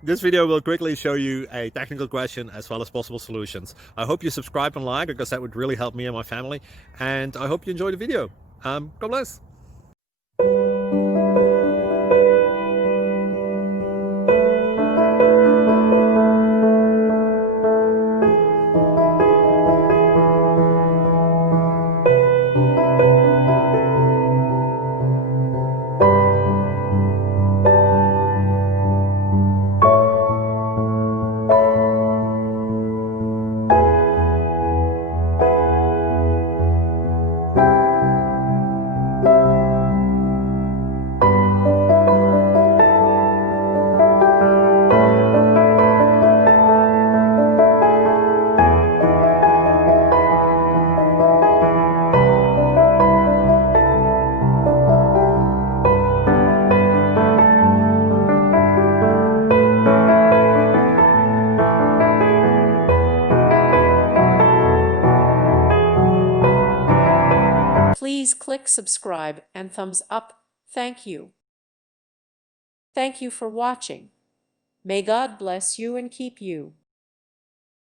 This video will quickly show you a technical question as well as possible solutions. I hope you subscribe and like, because that would really help me and my family. And I hope you enjoy the video. God bless. Please click subscribe and thumbs up. Thank you. Thank you for watching. May God bless you and keep you.